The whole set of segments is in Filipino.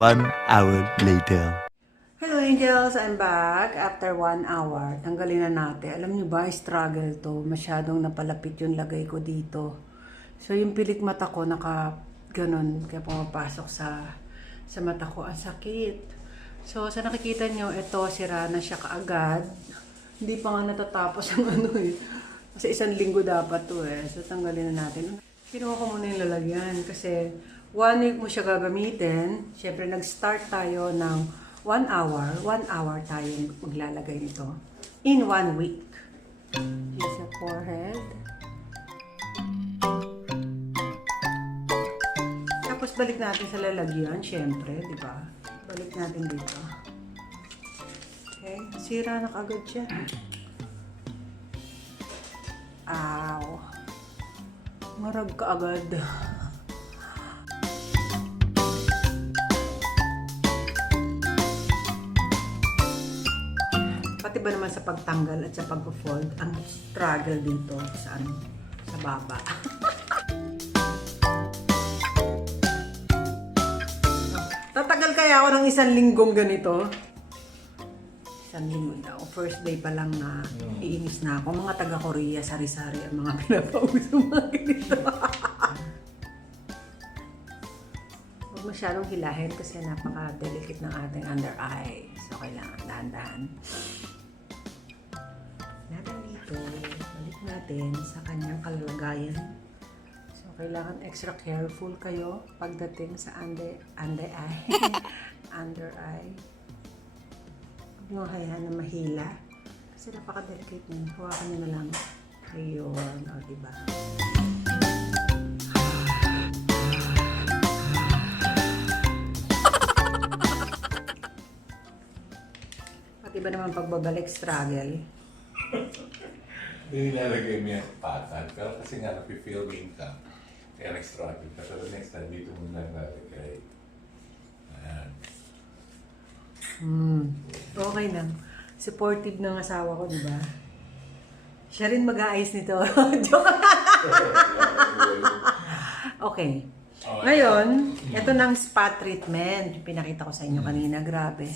1 hour later. Hello angels, I'm back after 1 hour. Tanggalin na natin. Alam niyo ba, struggle to. Masyadong napalapit yung lagay ko dito. So yung pilik mata ko ganon, kaya pumapasok sa mata ko. Ang sakit. So sa nakikita niyo, ito sira na siya kaagad. Hindi pa nga natatapos ang ano eh. Kasi 1 linggo dapat to eh. So tanggalin na natin. Kinuha ko muna yung lalagyan kasi 1 week mo siya gagamitin. Siyempre nag-start tayo ng 1 hour. 1 hour tayo maglalagay nito. In 1 week. Here's the forehead. Tapos balik natin sa lalagyan, siyempre, di ba? Balik natin dito. Okay, sira na kagad siya. Ow. Marag ka agad. Pati ba naman sa pagtanggal at sa pag-fold, ang struggle dito sa baba. Tatagal kaya ako ng 1 linggong ganito. 1 linggo daw. First day pa lang na iinis na ako. Mga taga-Korea, sari-sari ang mga pinapauso mga ganito. Huwag masyadong hilahin kasi napaka-delicate ng ating under eye. So, kailangan dahan-dahan. Natin dito, balik natin sa kanyang kalalagayan. So, kailangan extra careful kayo pagdating sa under eye. Under eye. Huwag nyo hayaan na mahila. Kasi napaka-delicate nyo. Hawakan nyo na lang. Ayun. O, diba? Pati ba naman pagbabalik struggle? Hindi nilalagay mo yung patan. Pero kasi nga napifilming ka. Kaya nag-struggle ka. Pero next time, dito mo lang nilalagay. Ayan. Okay lang. Supportive ng asawa ko, di ba? Siya rin mag-aayos nito. Joke. Okay. Ngayon, ito ng spa treatment. Yung pinakita ko sa inyo kanina. Grabe.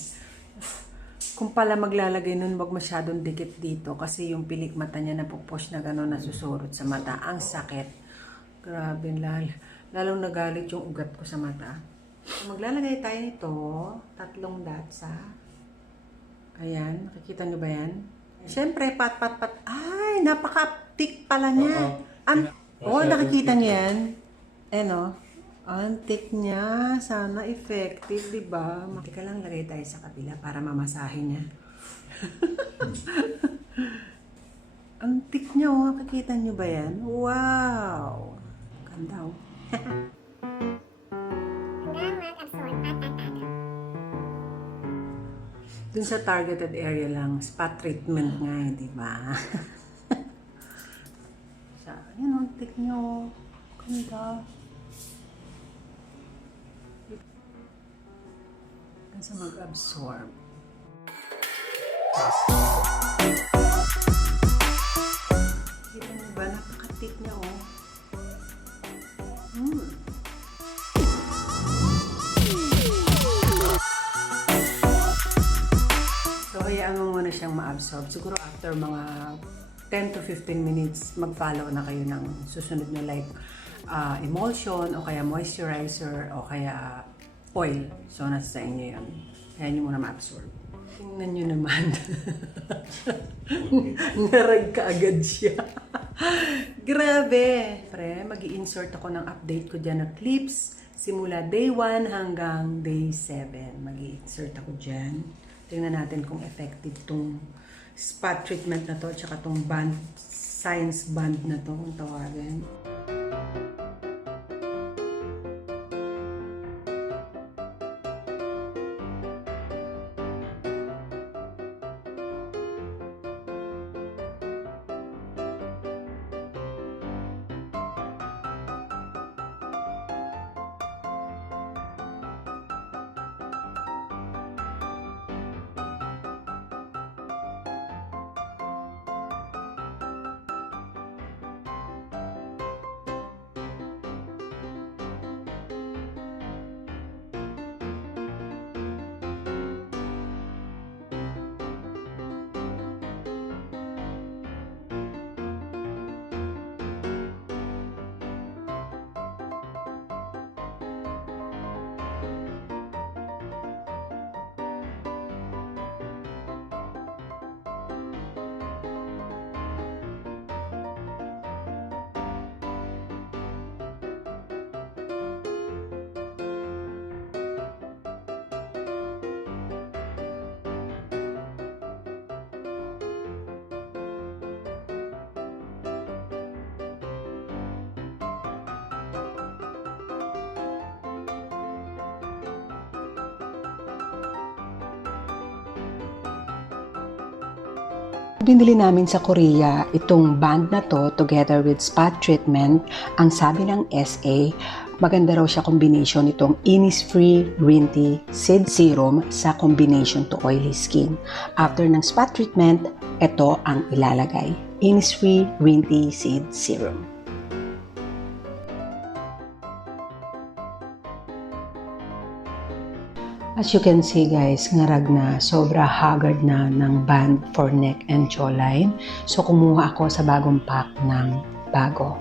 Kung pala maglalagay nun, wag masyadong dikit dito. Kasi yung pilik mata niya napupush na gano'n nasusurot sa mata. Ang sakit. Grabe, lalong nagalit yung ugat ko sa mata. Maglalagay tayo nito, 3 dots ha. Ayan, nakikita nyo ba yan? Siyempre, pat. Ay, napaka-thick pala niya. Nakikita nyo yan? Ayan o. Ang thick niya. Sana effective, diba? Teka lang, lagay tayo sa kabila para mamasahin niya. Ang thick niya o. Nakikita nyo ba yan? Wow! Ganda o. Dun sa targeted area lang, spot treatment nga eh, di ba? Yan ang thick nyo. Ganda. Yan sa mag-absorb. Kita nyo ba? Napaka-thick niya oh. So, hayaan mo muna siyang ma-absorb. Siguro after mga 10 to 15 minutes, mag-follow na kayo ng susunod na like emulsion o kaya moisturizer o kaya oil. So, nasa sa inyo yun. Hayaan nyo muna ma-absorb. Tingnan nyo naman. Narag ka agad siya. Grabe! Pre, mag-i-insert ako ng update ko dyan na clips. Simula day 1 hanggang day 7. Mag-i-insert ako dyan. Tingnan natin kung effective tong spot treatment na to at saka tong band, science band na to kung tawagin. Binili namin sa Korea itong band na to together with spot treatment. Ang sabi ng SA, maganda raw siya combination itong Innisfree Green Tea Seed Serum sa combination to oily skin. After ng spot treatment, ito ang ilalagay. Innisfree Green Tea Seed Serum. As you can see guys, ngarag na sobra haggard na ng band for neck and jawline. So kumuha ako sa bagong pack ng bago.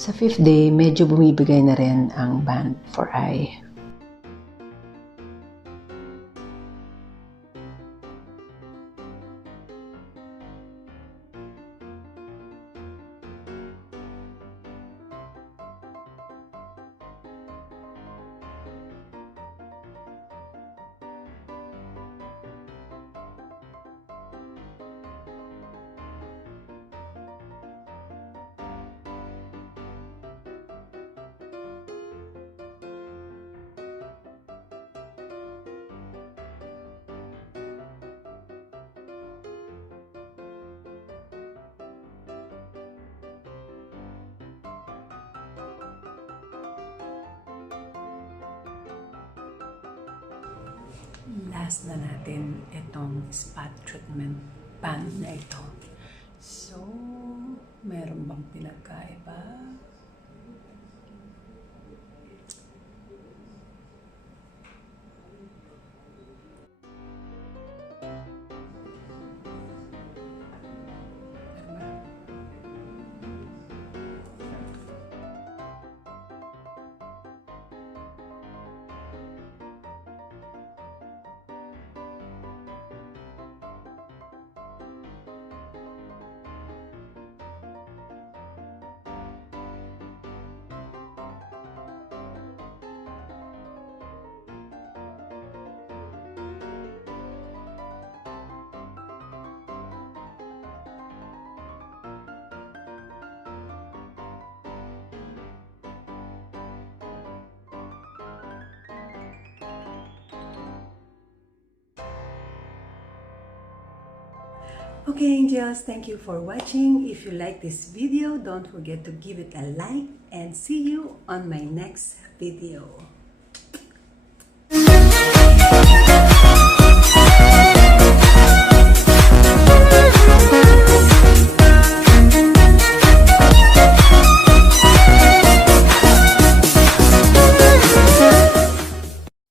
Sa 5th day, medyo bumibigay na rin ang band for eye. Last na natin itong spot treatment band na ito. So, meron bang pinagkaiba? Okay, angels, thank you for watching. If you like this video, don't forget to give it a like and see you on my next video.